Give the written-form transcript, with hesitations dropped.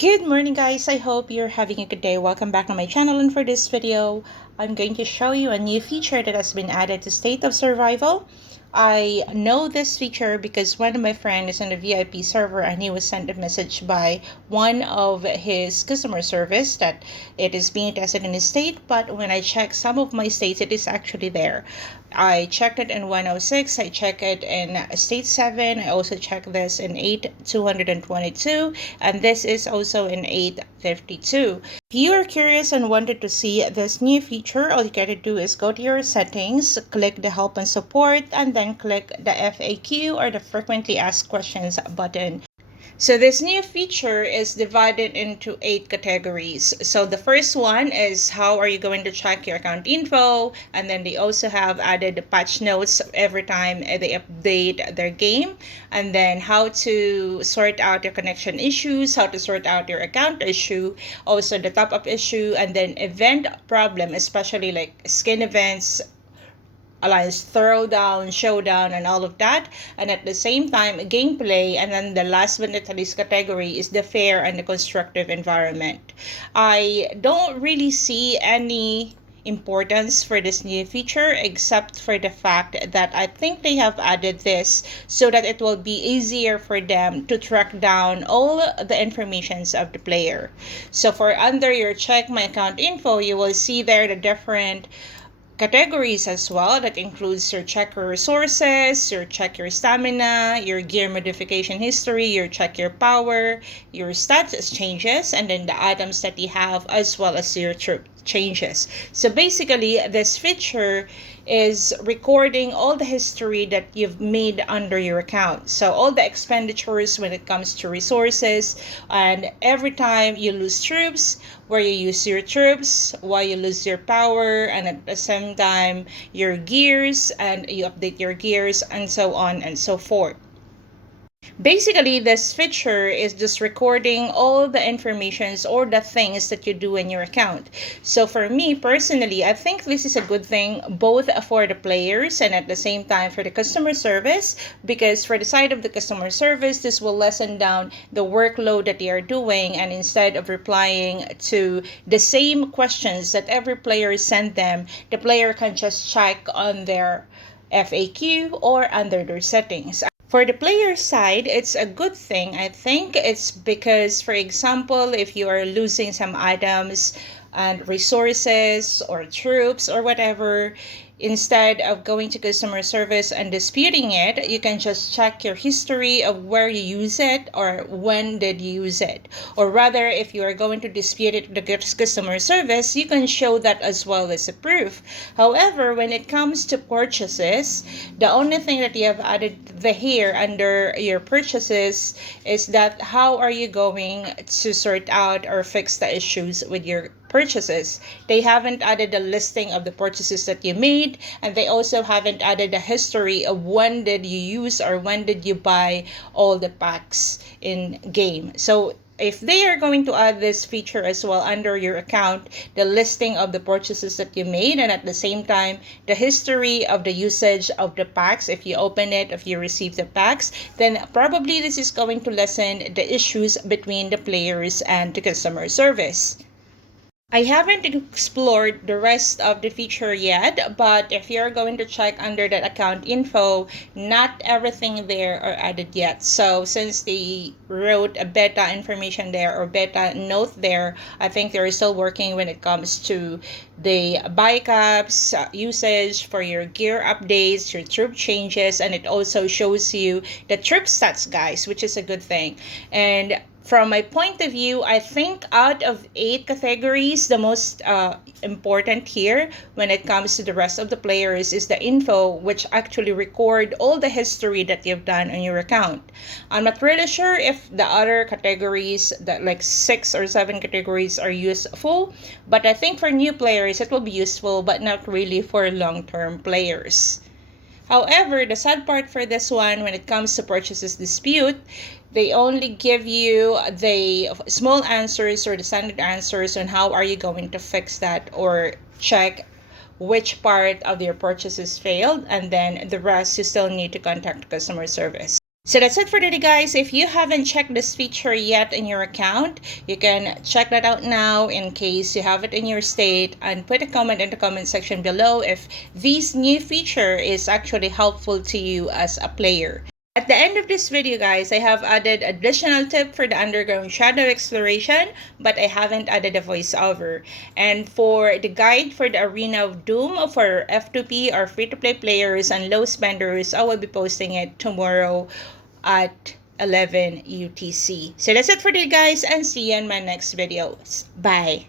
Good morning, guys. I hope you're having a good day. Welcome back to my channel, and for this video I'm going to show you a new feature that has been added to State of Survival. I know this feature because one of my friends is on the VIP server and he was sent a message by one of his customer service that it is being tested in his state, but when I check some of my states, it is actually there. I checked it in 106, I checked it in state 7, I also checked this in 8222, and this is also in 852. If you are curious and wanted to see this new feature, all you gotta do is go to your settings, click the help and support, and then click the FAQ or the frequently asked questions button. So this new feature is divided into 8 categories. So the first one is how are you going to check your account info, and then they also have added the patch notes every time they update their game, and then how to sort out your connection issues, how to sort out your account issue, also the top up issue, and then event problem, especially like skin events, alliance throwdown, showdown, and all of that, and at the same time gameplay, and then the last but not least category is the fair and the constructive environment. I don't really see any importance for this new feature except for the fact that I think they have added this so that it will be easier for them to track down all the informations of the player. So for under your check my account info, you will see there the different categories as well. That includes your check your resources, your check your stamina, your gear modification history, your check your power, your stats changes, and then the items that you have, as well as your troop changes. So basically this feature is recording all the history that you've made under your account. So all the expenditures when it comes to resources, and every time you lose troops, where you use your troops, why you lose your power, and at the same time your gears, and you update your gears, and so on and so forth. Basically, this feature is just recording all the informations or the things that you do in your account. So for me personally, I think this is a good thing both for the players and at the same time for the customer service, because for the side of the customer service, this will lessen down the workload that they are doing, and instead of replying to the same questions that every player sent them, the player can just check on their FAQ or under their settings. For the player side, it's a good thing. I think it's because, for example, if you are losing some items and resources or troops or whatever, instead of going to customer service and disputing it, you can just check your history of where you use it or when did you use it. Or rather, if you are going to dispute it with the customer service, you can show that as well as a proof. However, when it comes to purchases, the only thing that you have added here under your purchases is that how are you going to sort out or fix the issues with your purchases. They haven't added a listing of the purchases that you made, and they also haven't added a history of when did you use or when did you buy all the packs in game. So if they are going to add this feature as well under your account, the listing of the purchases that you made, and at the same time the history of the usage of the packs, if you open it, if you receive the packs, then probably this is going to lessen the issues between the players and the customer service. I haven't explored the rest of the feature yet, but if you're going to check under that account info, not everything there are added yet. So since they wrote a beta information there or beta note there, I think they're still working when it comes to the backups, usage for your gear updates, your troop changes, and it also shows you the troop stats, guys, which is a good thing. And from my point of view, I think out of 8 categories, the most important here when it comes to the rest of the players is the info, which actually record all the history that you've done on your account. I'm not really sure if the other categories, that like 6 or 7 categories, are useful, but I think for new players it will be useful, but not really for long-term players. However, the sad part for this one, when it comes to purchases dispute, they only give you the small answers or the standard answers on how are you going to fix that or check which part of your purchases failed, and then the rest you still need to contact customer service. So that's it for today, guys. If you haven't checked this feature yet in your account, you can check that out now in case you have it in your state, and put a comment in the comment section below if this new feature is actually helpful to you as a player. At the end of this video, guys, I have added additional tip for the underground shadow exploration, but I haven't added a voiceover. And for the guide for the Arena of Doom for F2P or free-to-play players and low spenders, I will be posting it tomorrow at 11 UTC. So that's it for today, guys, and see you in my next videos. Bye!